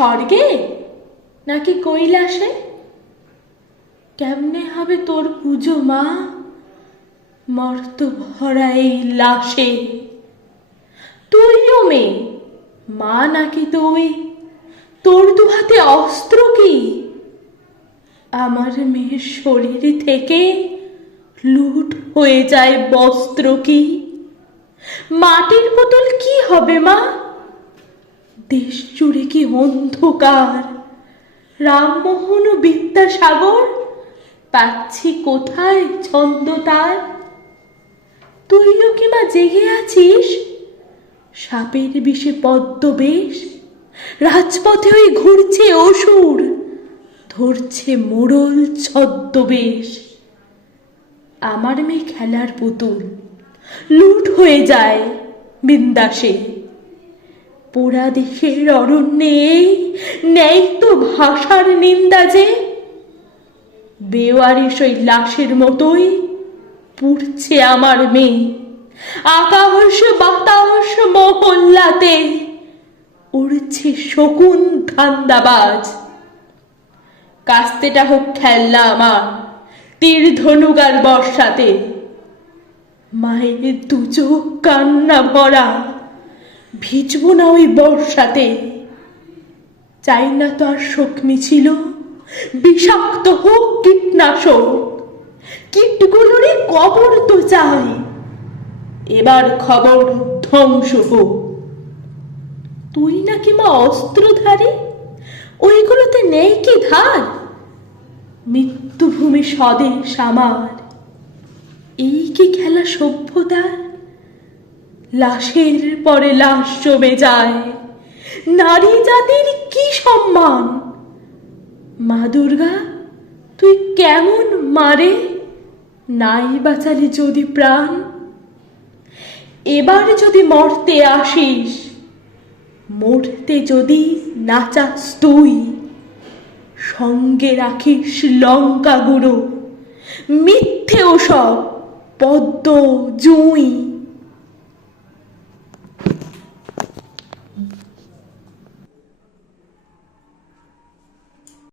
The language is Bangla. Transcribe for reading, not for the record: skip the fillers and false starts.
স্বর্গে নাকি কৈলাসে? কেমনে হবে তোর পুজো মা, মর্ত ভরা এই লাশে? তুইও মেয়ে, মা নাকি তুই? তোর দু হাতে অস্ত্র কি? আমার মেয়ের শরীর থেকে লুট হয়ে যায় বস্ত্র কি? মাটির পুতুল কি হবে মা? দেশ জুড়ে কি অন্ধকার? রামমোহন ও বিদ্যাসাগর পাচ্ছি কোথায় ছন্দ তার? তুইও কি মা জেগে আছিস? সাপের বিষে পদ্মবেশ, রাজপথে ওই ঘুরছে অসুর, ধরছে মোড়ল ছদ্মবেশ। আমার মেয়ে খেলার পুতুল, লুট হয়ে যায় বিন্দাসে। পোড়া দেশের অরণ্যে নেই তো ভাষার নিন্দা যে, বেওয়ারিশ ওই লাশের মতোই পুড়ছে আমার মেয়ে। আকাশ বাতাস মহল্লাতে উড়ছে শকুন ধান্দাবাজ। কাস্তেটা হোক খেলনা আমার তীর ধনুকার বর্ষাতে। মায়ের দু চোখ কান্না ভরা, ভিজব না ওই বর্ষাতে। চাই না তো আর শোক মিছিল, বিষাক্ত হোক কীটনাশক। কীটগুলোরই কবর তো চাই, এবার খবর ধ্বংস হোক। তুই নাকি মা অস্ত্রধারী, ওইগুলোতে নেই কি ধার? মৃত্যুভূমি স্বদেশ আমার, এই কি খেলা সভ্যতার? লাশের পরে লাশ জমে যায়, নারী জাতির কি সম্মান? মা দুর্গা তুই কেমন মারে, নাই বাঁচালি যদি প্রাণ? এবার যদি মরতে আসিস, মরতে যদি না চাস তুই, সঙ্গে রাখিস লঙ্কা গুঁড়ো, মিথ্যে ওসব পদ্ম জুঁই।